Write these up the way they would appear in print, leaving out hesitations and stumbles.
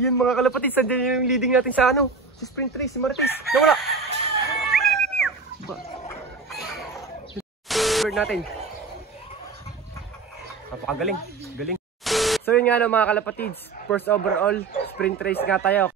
Yun mga kalapatid, sandyan yung leading natin sa ano, si sprint race, si Martes. Nawala! Bird natin. Napakagaling. Galing. So yun nga no, mga kalapatids, first overall, sprint race nga tayo.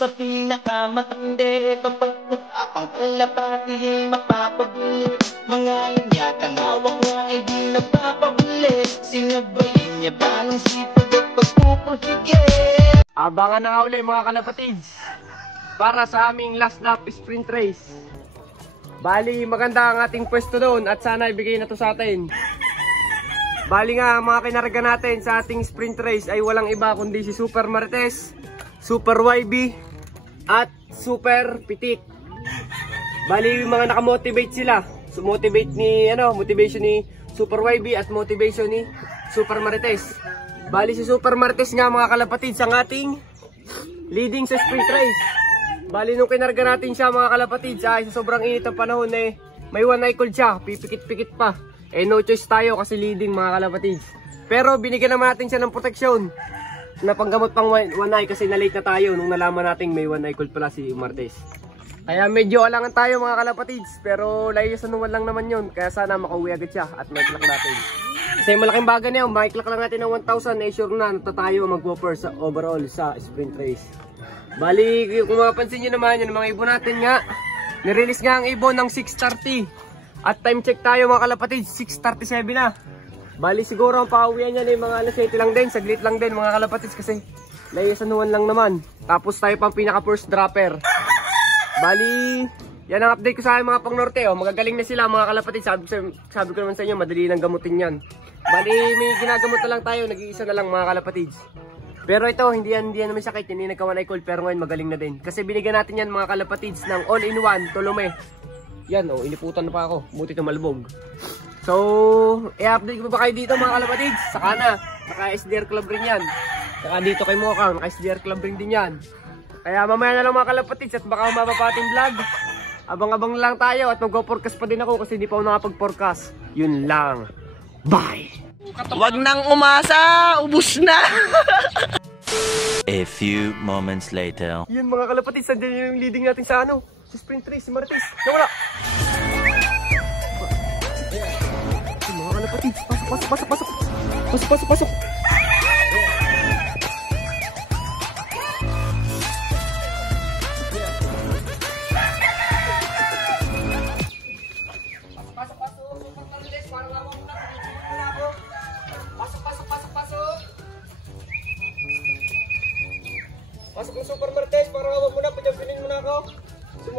Sa pinakamatindi kapag ang kalapati mapapabili mga linyatang hawak nga hindi napapabili sinabayin niya ba ng sipag at pagpupursige. Abangan na nga ulit mga kalapatids para sa aming last lap sprint race. Bali maganda ang ating pwesto doon at sana ibigay na to sa atin. Bali nga mga kinarga natin sa ating sprint race ay walang iba kundi si Super Martes, Super YB at Super Pitik. Bali yung mga nakamotivate sila. So motivate ni motivation ni Super YB at motivation ni Super Martes. Bali si Super Martes nga mga kalapatid sa ating leading sa sprint race. Bali nung kinarga natin siya mga kalapatid sa sobrang init ng panahon may one eye cold siya, pipikit-pikit pa. No choice tayo kasi leading mga kalapatid. Pero binigyan naman natin siya ng proteksyon na panggamot pang one eye kasi na-late na tayo nung nalaman natin may one eye cold pala si Martes. Kaya medyo alangan tayo mga kalapatids, pero layas na naman lang naman yun. Kaya sana makauwi agad siya at mag-clock natin. Kasi malaking bagay na yun, makiklock lang natin ng 1,000, sure na tayo mag-go sa overall sa sprint race. Bali, kung mapapansin nyo naman, yung mga ibon natin nga, nirelease nga ang ibon ng 6:30. At time check tayo mga kalapatids, 6:37 na. Bali siguro ang pauwian niya yung mga alas 7 lang din, saglit lang din mga kalapatids kasi layas-anuhan lang naman. Tapos tayo pang pinaka first dropper. Bali, yan ang update ko sa akin mga pang norte. Magagaling na sila mga kalapatids, sabi ko naman sa inyo, madali nang gamutin yan. Bali, may ginagamot na lang tayo, nag-iisa na lang mga kalapatids. Pero ito, hindi yan naman sakit, hindi nagka-one eye cold, pero ngayon magaling na din. Kasi binigyan natin yan mga kalapatids ng all-in-one, Tolume. Yan iniputan na pa ako, buti na malbog. So, i-update ko pa kayo dito mga kalapatids. Saka na, naka-SDR Club rin yan. Saka dito kay Mokang, naka-SDR Club rin din yan. Kaya mamaya na lang mga kalapatids at baka mapapating vlog. Abang-abang lang tayo at mag-forecast pa din ako kasi hindi pa ako nakapag-forecast. Yun lang. Bye! Wag nang umasa, ubus na. A few moments later. Yun mga kalapatids, sandyan yung leading natin sa sa sprint race, si Martes. Nawala! Mga kalapatids, pasok! Pasok! Pasok ng Super Martes, parang awag mo na, pajampinin mo na ako.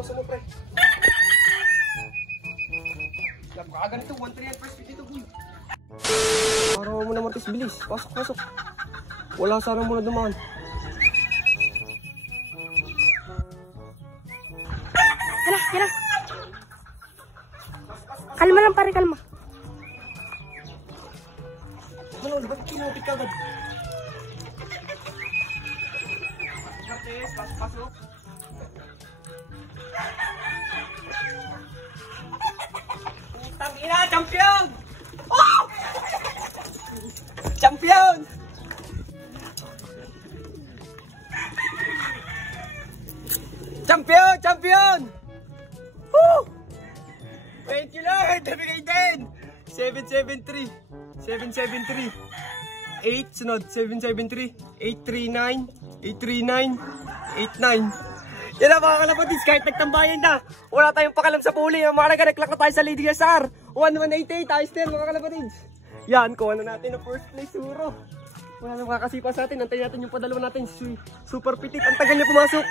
Sumo pre. Napakaganito, 1-3 first pick dito, boy. Parang awag mo na Martes, bilis. Pasok. Wala sana muna dumaan. Tara. Kalma lang pare, kalma. Manol, ba't kinupit ka agad? Martes, pasok. Putang ina, champion! Oh! Champion! Champion! Woo! Thank you Lord! Nabigay din! 773 8 sunod 773 839 839 Yan na mga kalapatids, kahit nagtambayan na wala tayong pakalam sa puli. Mga nagclock na tayo sa leading SR 1188 ayos din mga kalapatids. Yan, kuha na natin ang first place siguro. Wala nang makakasipa sa atin. Antayin natin yung padalawa natin, Super Pitik. Ang tagal niya pumasok,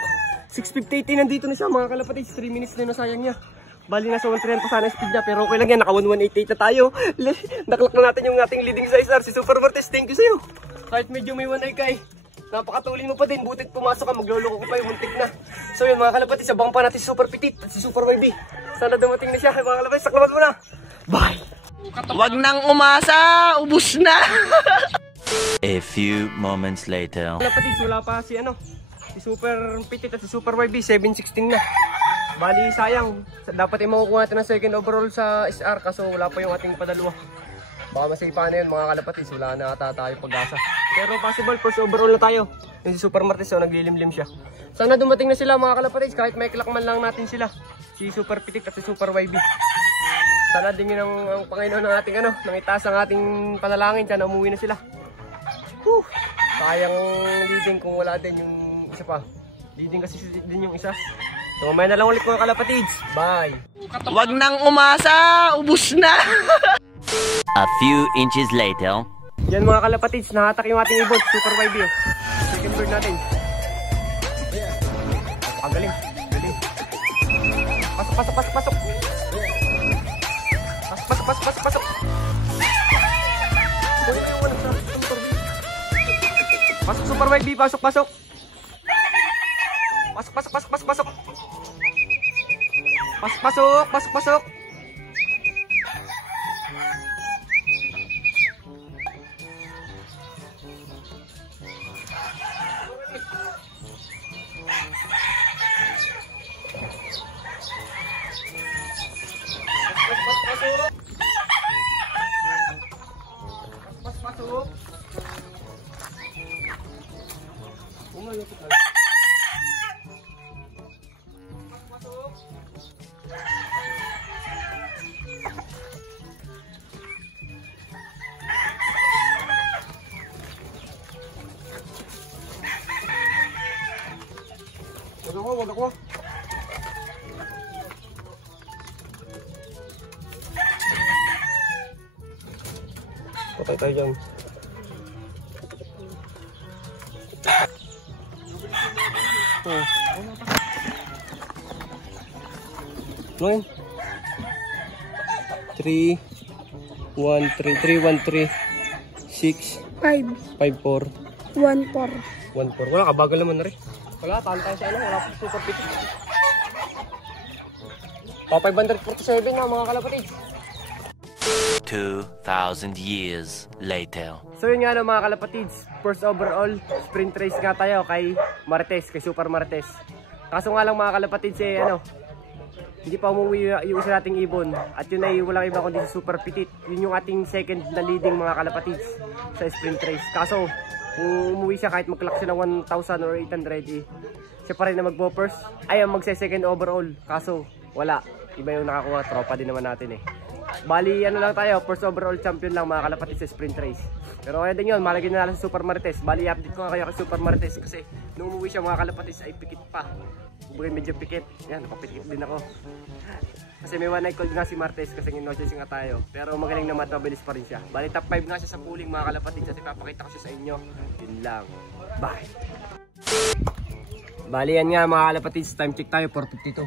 6:58 nandito na siya mga kalapatids. 3 minutes na nasayang niya. Bali na sa 1-3 pa sana speed niya, pero okay lang yan, naka 1188 na tayo. Naklock na natin yung ating leading sa SR, si Super Martes. Thank you sa'yo. Kahit medyo may one eye kay Napakatuloy mo pa din. Butit pumasok ka, magloloko ko pa yung muntik na. So yun mga kalapatids, abangan pa natin si Super Petit at si Super YB. Sana dumating na siya mga kalapatids. Saklaman mo na. Bye! Wag nang umasa, ubus na. A few moments later. Kalapatids, wala pa si si Super Petit at si Super YB. 7-16 na. Bali sayang. Dapat yung makukuha natin ng second overall sa SR kaso wala pa yung ating padalwa. Baka masipa na yun mga kalapatids, wala na ata tayo pag-asa. Pero possible, first overall na tayo. Yung si Super Martes, naglilimlim siya. Sana dumating na sila mga kalapatids, kahit may klakman lang natin sila. Si Super Petit at si Super YB. Sana din yun ang Panginoon ng ating nang itaas ang ating panalangin. Sana umuwi na sila. Whew! Sayang leading kung wala din yung isa pa. Leading kasi din yung isa. So mamaya na lang ulit mga kalapatids. Bye! Wag nang umasa, ubus na. A few inches later. Yan mga kalapatids, nahatak yung ating ibon, Super YB. Second bird natin. Galing. Galing. Pasok. Pasok. Pasok Super YB, pasok. Pasok. Wag ako. Patay tayo dyan. Ngayon 3 1 3 3 1 3 6 5, 5 4 1, 4. 1 4. Wala, kabagal naman na rin. Wala, talo tayo sa wala pa Super Petit. 547 na mga kalapatids. 2,000 years later. So yun nga mga kalapatids, first overall sprint race nga tayo kay Martes, kay Super Martes. Kaso nga lang mga kalapatids hindi pa umuwi yung isa nating ibon. At yun ay walang iba kundi si Super Petit. Yun yung ating second na leading mga kalapatids sa sprint race. Kaso kung umuwi siya kahit mag-clock siya ng 1,000 or 800 siya pa rin na mag-boppers. Ay ang magse-second overall. Kaso wala, iba yung nakakuha, tropa din naman natin Bali lang tayo, first overall champion lang mga kalapatids sa sprint race. Pero kaya din yun, malagay na lang sa Super Martes. Bali update ko kayo kay Super Martes kasi nung umuwi siya mga kalapatids ay pikit pa. Kumbaga medyo pikit. Yan, nakapikit din ako. Kasi may one night call nga si Martes kasi no-chasing nga tayo. Pero magaling naman, mabilis pa rin siya. Bali top 5 nga siya sa pooling mga kalapatids at ipapakita ko siya sa inyo. Yun lang. Bye! Bali yan nga mga kalapatids, time check tayo 4:52.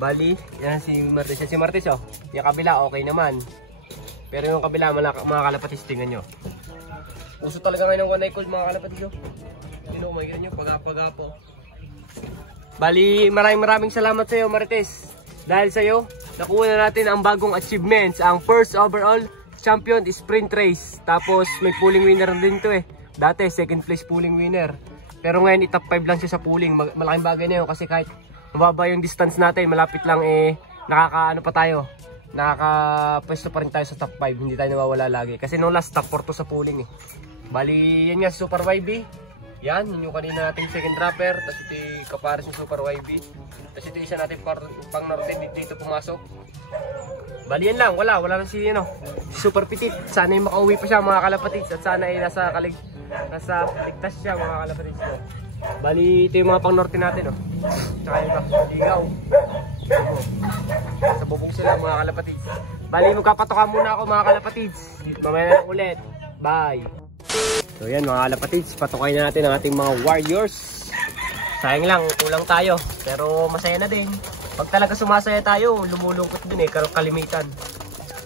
Bali, yan si Martes. Yan si Martes yung kabila okay naman. Pero yung kabila mga kalapatids, tingnan nyo. Uso talaga ngayon ng one night call mga kalapatids Makikita nyo, pag-apo. Bali, maraming salamat sa iyo Martes. Dahil sa iyo, nakuha na natin ang bagong achievements, ang first overall champion sprint race. Tapos may pooling winner din to Dati second place pooling winner. Pero ngayon i-top 5 lang siya sa pooling. Malaking bagay na yun kasi kahit mababa yung distance natin, malapit lang nakakapwesto pa rin tayo sa top 5. Hindi tayo nawawala lagi. Kasi no last top 4 to sa pooling Bali, yan nga Super YB. Yan, yun yung kanina nating second dropper. Tapos ito yung kapares yung Super YB. Tapos ito isa natin pang norte dito pumasok. Bali yan lang, wala na si Super Petit. Sana yung makauwi pa siya mga kalapatids. At sana ay nasa ligtas siya mga kalapatids Bali ito yung mga pang norte natin Tsaka yung ligaw. Sa bubong sila mga kalapatids. Bali magkapatoka muna ako mga kalapatids. Mamaya na lang ulit. Bye! So yan mga kalapatids, patukayin na natin ang ating mga warriors. Sayang lang, kulang tayo. Pero masaya na din. Pag talaga sumasaya tayo, lumulungkot din kalimitan.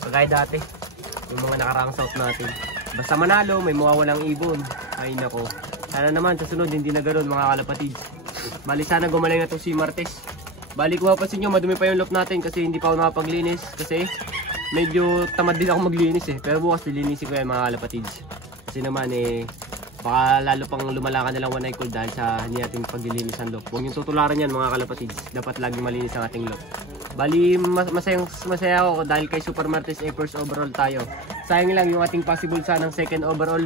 Kagaya dati, yung mga nakaraang south natin. Basta manalo, may mawawalang ibon. Ay nako, Sana naman sa sunod hindi na ganoon mga kalapatids. Bali sana gumaling na to si Martes. Bali kung mapapansin nyo, madumi pa yung loop natin kasi hindi pa ako nakapaglinis. Kasi medyo tamad din ako maglinis eh. Pero bukas lilinisin ko yan mga kalapatids. Kasi naman baka lalo pang lumala ka na lang one eye cold dahil sa hindi natin paglilinis ng loop. Huwag yung tutularan yan mga kalapatids. Dapat lagi malinis ang ating loop. Bali masaya ako dahil kay Super Martes first overall tayo. Sayang lang yung ating possible sanang second overall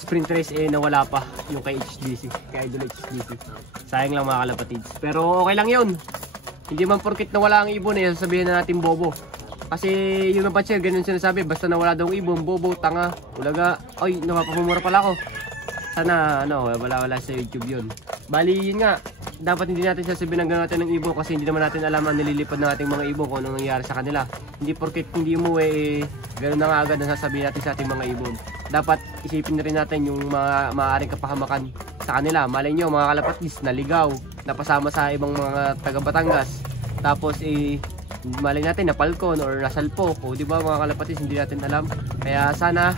sprint race nawala pa yung kay HDC, kay Idol HDC. Sayang lang mga kalapatids. Pero okay lang yun. Hindi man porkit nawala ang ibon sasabihin na natin bobo. Kasi yung napansin, ganun sinasabi, basta nawala daw ang ibon, bobo, tanga, ulaga. Ay, napapamumura pala ako. Sana wala sa YouTube yun. Bali yun nga, dapat hindi natin sasabihin ng gano'n natin ng ibon kasi hindi naman natin alam ang nililipad ng ating mga ibon kung anong nangyayari sa kanila. Hindi porkit hindi umuwi, gano'n na nga agad ang sasabihin natin sa ating mga ibon. Dapat isipin na rin natin yung mga maaaring kapahamakan sa kanila. Malay nyo mga kalapatids, naligaw, napasama sa ibang mga taga Batangas. Tapos malay natin napalkon or nasalpok. O di ba mga kalapatids, hindi natin alam. Kaya sana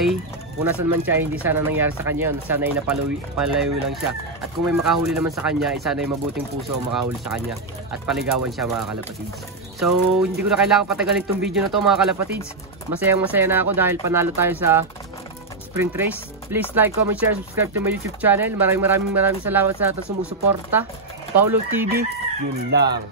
ay kung nasan man siya, hindi sana nangyari sa kanya yun. Sana ay napalayo lang siya. At kung may makahuli naman sa kanya, sana ay mabuting puso makahuli sa kanya. At paligawan siya mga kalapatids. So, hindi ko na kailangan patagalin itong video na to mga kalapatids. Masayang-masaya na ako dahil panalo tayo sa sprint race. Please like, comment, share, subscribe to my YouTube channel. Maraming salamat sa lahat na sumusuporta. Paulo TV, yun lang.